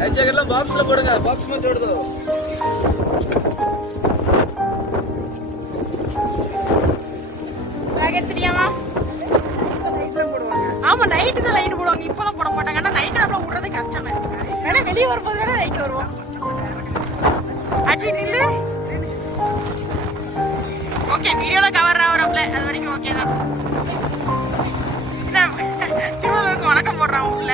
Life ஜாக்கெட்லாம் பாக்ஸ்ல போடுங்க. Box में छोड़ दो. பேக் எடுத்துட்டியாமா? ஆமா நைட்டு தான் லைட் போடுவாங்க. இப்பலாம் போட மாட்டாங்க. ஆனா நைட் அவ்வளவு விடுறது கஷ்டமே. வேணா வெளிய வரும்போது வேணா லைட் வருவோம். அஜி நில்லு. ஓகே வீடியோல கவர் ஆவறப்பல அது வரைக்கும் ஓகே தான். என்ன திருவள்ளுவருக்கு வணக்கம் போடுறான் உள்ள.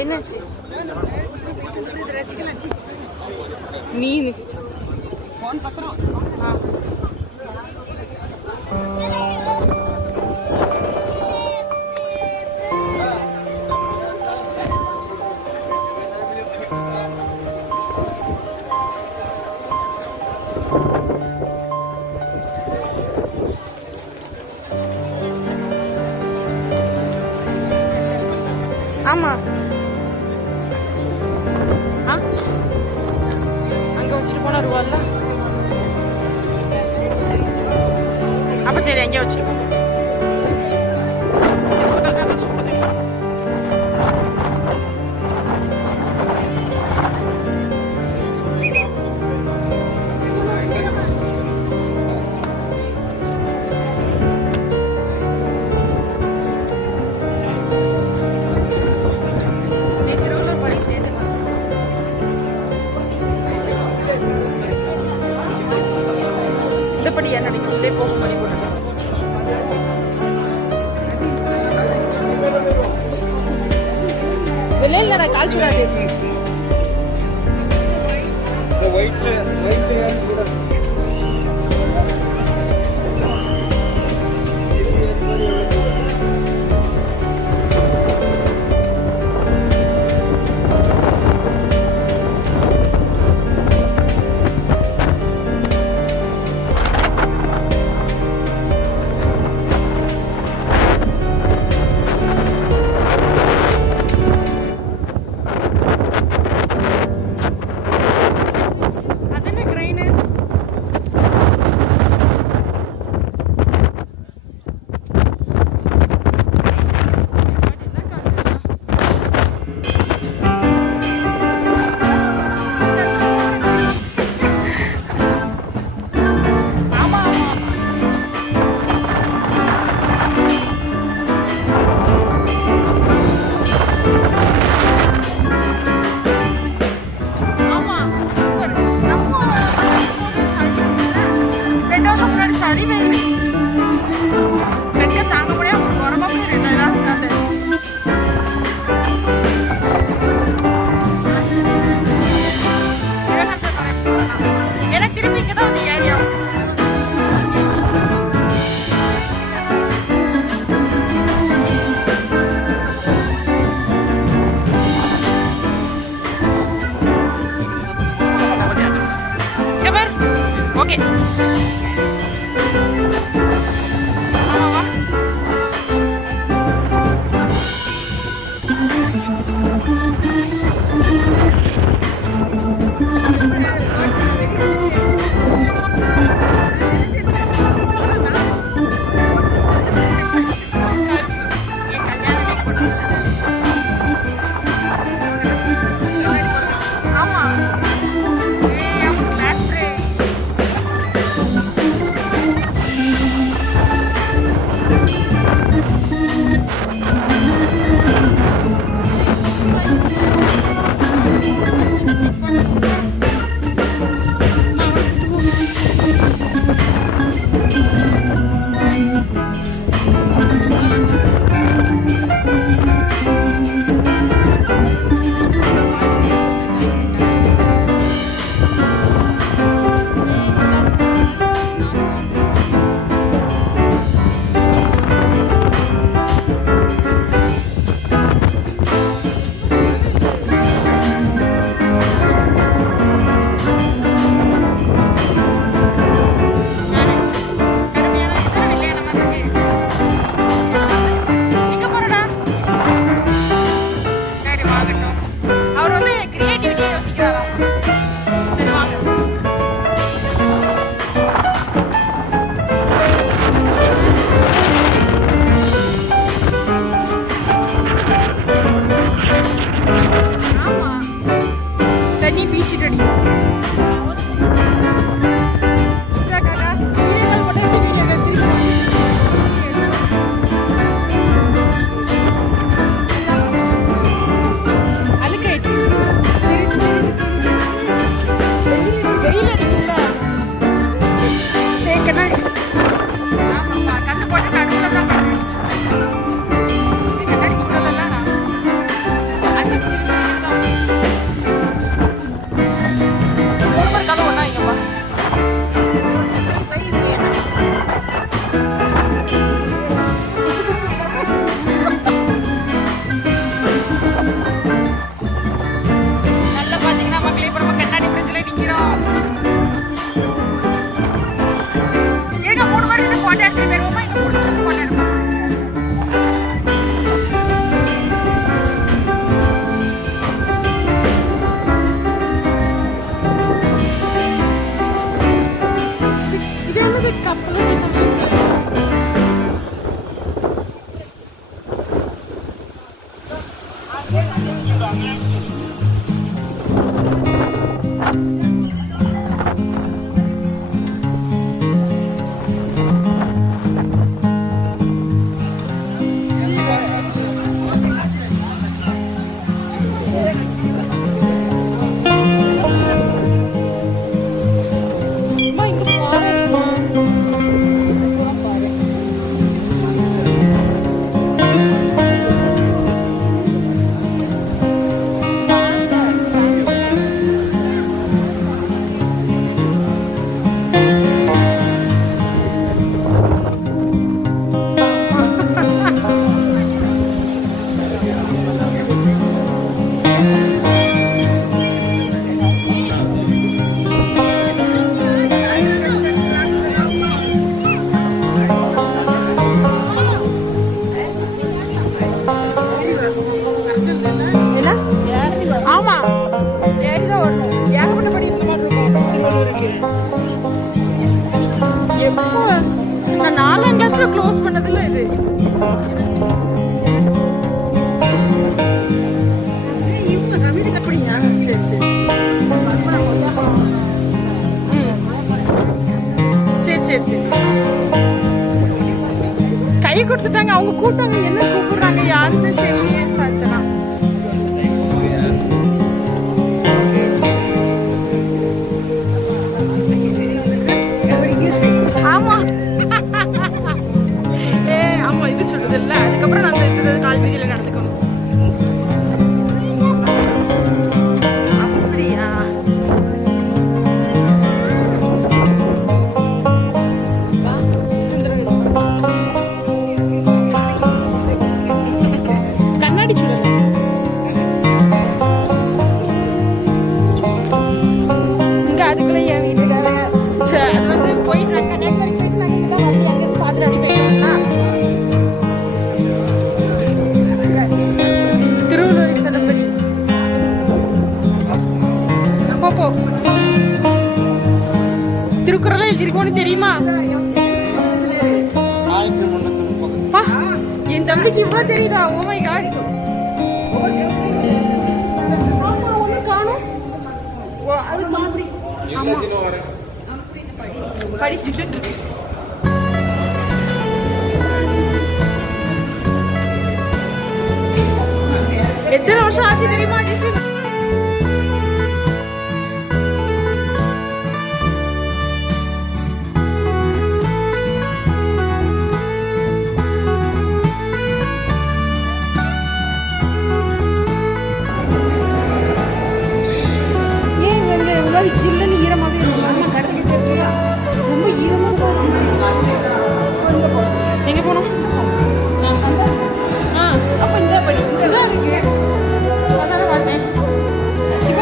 என்னாச்சு மீன் ஃபோன் பத்திரம் ஆமா அங்க வச்சுட்டு போனா ரூபால அப்ப சரி அங்கே வச்சுட்டு போ. இந்தபடி என்ன உள்ளே போக மணி போட்டுருக்காங்க. வெளியில கால் சுடாது. ஆமா தண்ணி பீச்சிட்டு அடிக்கும். நான் 4ஆம் கிளாஸ்ல க்ளோஸ் பண்ணதில்ல இது. சரி சரி கை கொடுத்துட்டாங்க. அவங்க கூப்பிட்டாங்க, என்ன கூப்பிடுறாங்க யாருன்னு தெரியலையே பார்த்தனா. ஆமா ஆமா இது சொல்றது இல்ல. அதுக்கப்புறம் நாங்க இந்த கால் வீதியில நடந்துக்கணும். அப்படியா? கண்ணாடி சொல்லல. இங்க அதுக்குள்ள என் வீட்டுக்கார அது வந்து போயிட்டு நான் கன்னியாகுமரி போயிட்டு நான் இங்க தான் வந்து அங்கே பார்த்துட்டு அப்படி போயிட்டோம்னா திருவள்ளூர் சடப்படி போ. திருக்குறளை எழுதிருக்கோன்னு தெரியுமா? என் தம்பிக்கு இவ்வளவு தெரியுதா? Oh my God. காணும் படிச்சுட்டு இருக்கு. எத்தனை வருஷம் ஆச்சு தெரியுமா ஜெசி? ஏன் வந்து இவ்வளவு ஜில்லுன்னு ஈரமாவே இருக்கும்? கடற்கரை ரொம்ப ஈரமாக எங்க போனோம்? அப்ப இந்த படி இங்கதான் இருக்கு. அதான பார்த்தேன். இப்ப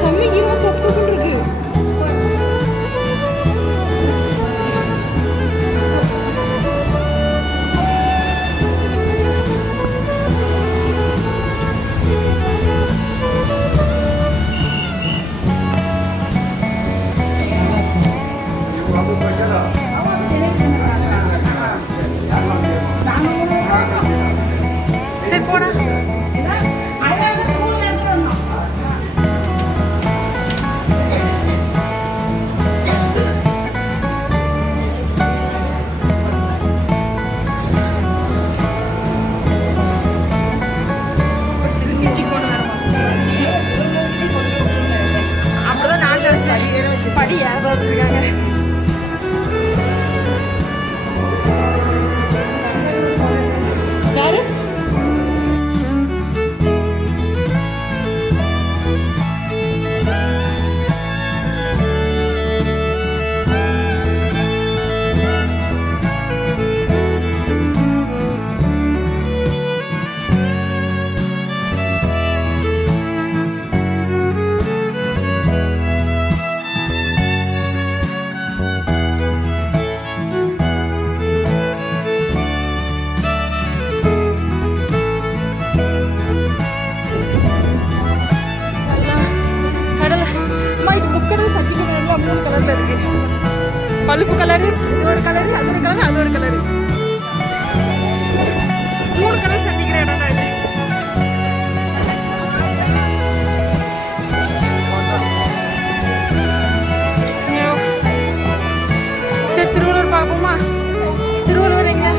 செம்ம ஈரமா தொட்டு இருக்கு. சரி போடா. கலர்ல இருக்கு. பழுப்பு கலரு, இது ஒரு கலரு, அது ஒரு கலரு, அது ஒரு கலரு. 3 கலர் சந்திக்கிற இடம் தான் இது. சரி, திருவள்ளூர் பார்ப்போமா? திருவள்ளூர் எங்க?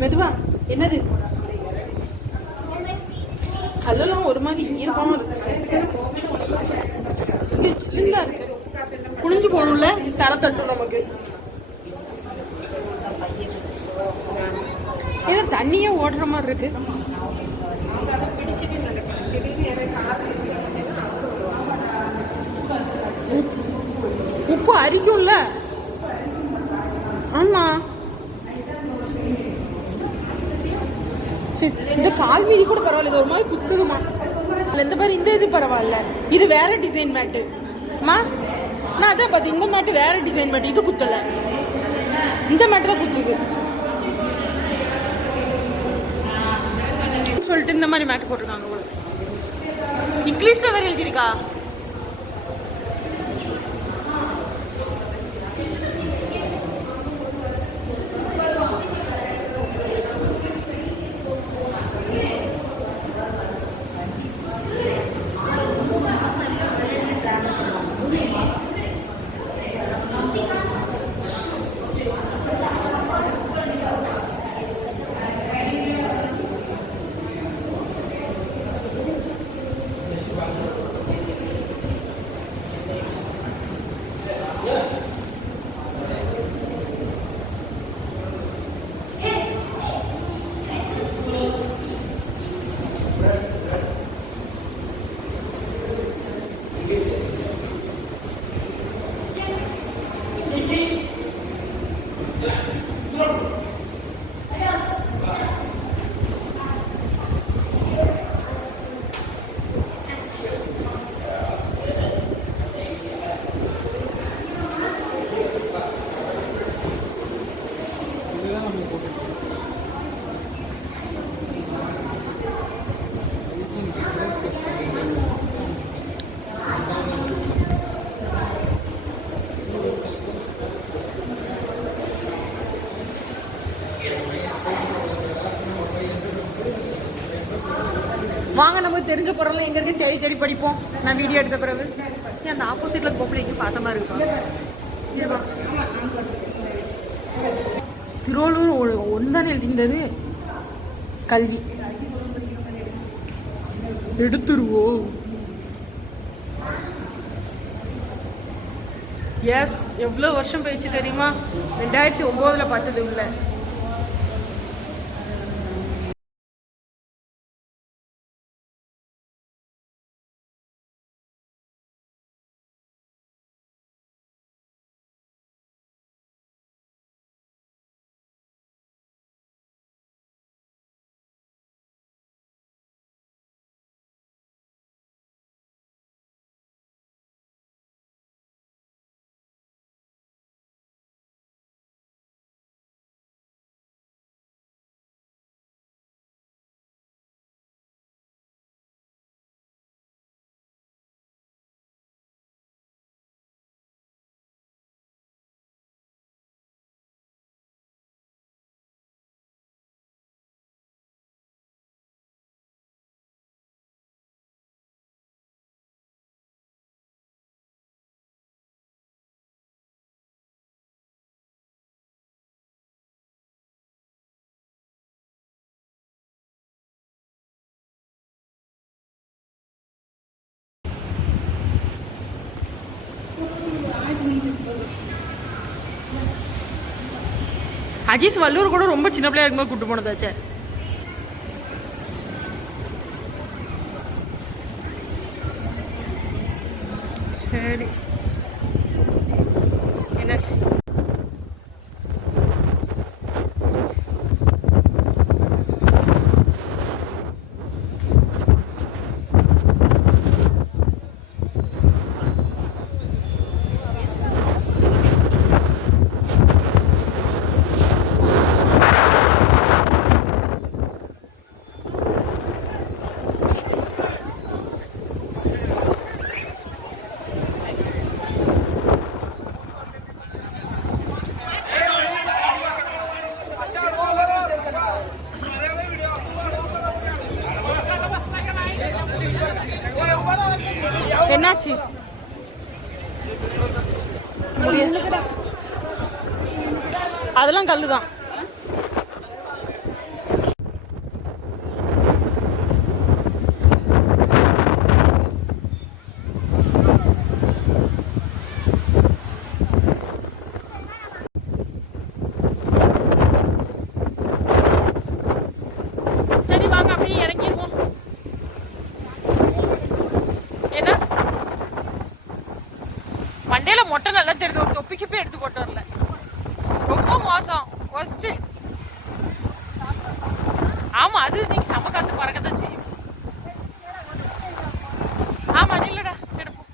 மெதுவா, என்னது? கல்லெல்லாம் ஒரு மாதிரி ஈரமா இருக்கு. சில்லுங்களா இருக்கு. குளிஞ்சு போகணும்ல, தலை தட்டும் நமக்கு. ஏதோ தண்ணியே ஓடுற மாதிரி இருக்கு. உப்பு அரிக்கும்ல? ஆமா. இந்த கால் மீதி கூட பரவாயில்ல, இது ஒரு மாதிரி குத்துதுமா. இந்த மாதிரி இந்த இது பரவாயில்ல, இது வேற டிசைன் மேட்டு மா. நான் அதான் பார்த்து, இந்த மேட்டு வேற டிசைன் மேட்டு, இது குத்தல, இந்த மேட்டு தான் குத்துது சொல்லிட்டு இந்த மாதிரி மேட்டு போட்டிருக்காங்க. இங்கிலீஷ்ல வேற எழுதிருக்கா. வாங்க, நமக்கு தெரிஞ்ச பொருள் எங்க இருக்கு தேடி தேடி படிப்போம். நான் வீடியோ எடுத்த பிறகு அந்த ஆப்போசிட்ல கோப்பை எங்கேயும் பார்த்த மாதிரி இருக்கும். திருவள்ளூர் ஒன்றுதானே எழுதிருந்தது. கல்வி எடுத்துருவோம். எஸ், எவ்வளோ வருஷம் போயிடுச்சு தெரியுமா? 2009 பட்டது உள்ள. அஜீஸ் வல்லூர் கூட ரொம்ப சின்ன பிள்ளையா இருக்கும்போது கூட்டு போனதாச்சே. சரி என்னாச்சு? என்னாச்சு? அதெல்லாம் கல்லுதான். சரி வாங்க அப்படியே இறங்கிடுவோம். என்ன மண்டையில மொட்டை நல்லா தெரியுது, ஒரு தொப்பிக்கு போய் எடுத்து போட்டு வரல. ரொம்ப மோசம். ஃபர்ஸ்ட் ஆமா, அது நீங்க சம காத்து பறக்கத்தான் செய்யும். ஆமா இல்லடா எடுப்போம்.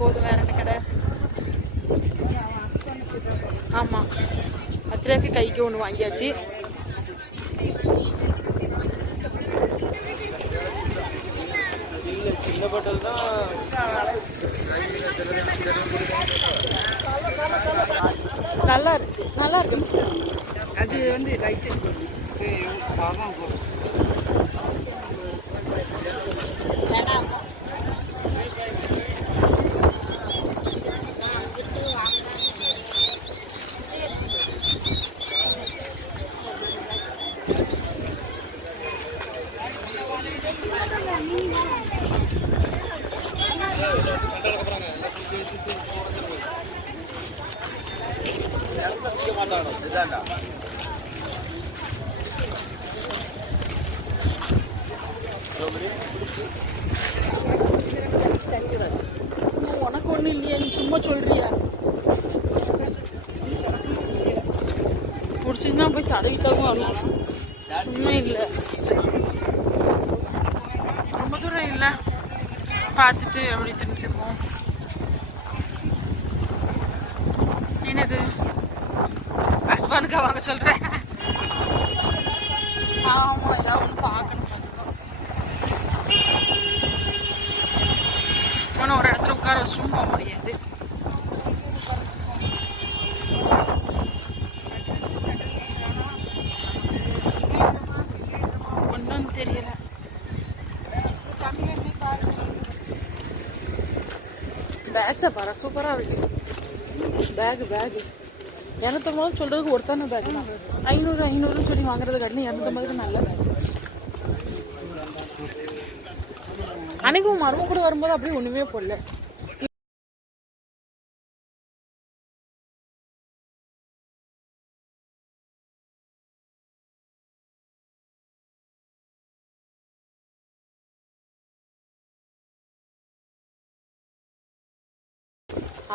போதும் வேற என்ன கடை? ஆமா அஸ்ராஃபி கைக்கு ஒன்று வாங்கியாச்சு. சின்ன பட்டல் தான் நல்லா இருக்கு, நல்லா இருக்கு. அது வந்து ரைட்டு உனக்கு ஒண்ணு இல்லையா, நீ சும்மா சொல்றியா? பிடிச்சிருந்தா போய் தடவிட்டாங்க வரலாம், சும்மா இல்லை. ரொம்ப தூரம் இல்லை, பார்த்துட்டு அப்படி திரும்பிப்போம். என்னது ஹஸ்பண்டுக்கா வாங்க சொல்றேன்? ஆமா, ஏதாவது ஒன்று பார்க்கணும். ஆனால் ஒரு இடத்துல உட்கார வச்சுட்டும் போக முடியாது. ஒன்றும் தெரியல. பேக்ஸை பாரு, சூப்பராக இருக்கு. பேகு 250 சொல்றதுக்கு ஒருத்தான பேக் தான். 500 சொல்லி வாங்குறது கட்டி 250 நல்ல பேக். அன்னைக்கு மரும கூட வரும்போது அப்படியே ஒண்ணுமே போடல.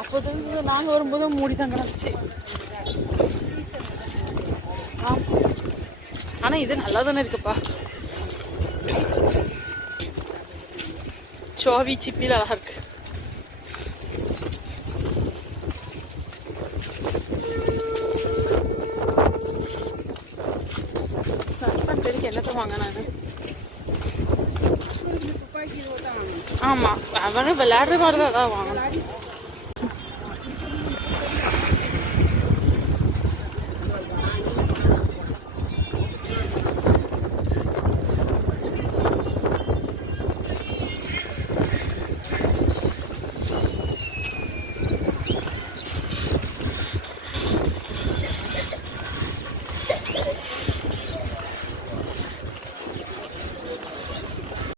அப்போது நாங்க வரும்போது மூடி தான் கிடந்துச்சு. ஆனா இது நல்லா தானே இருக்குப்பா. சோவி சிப்பில் அழகா இருக்கு. ஹஸ்பண்ட் பேருக்கு என்னத்த வாங்க நானு. ஆமா, அவனு விளையாடுற மாதிரி தான் வாங்கணும்.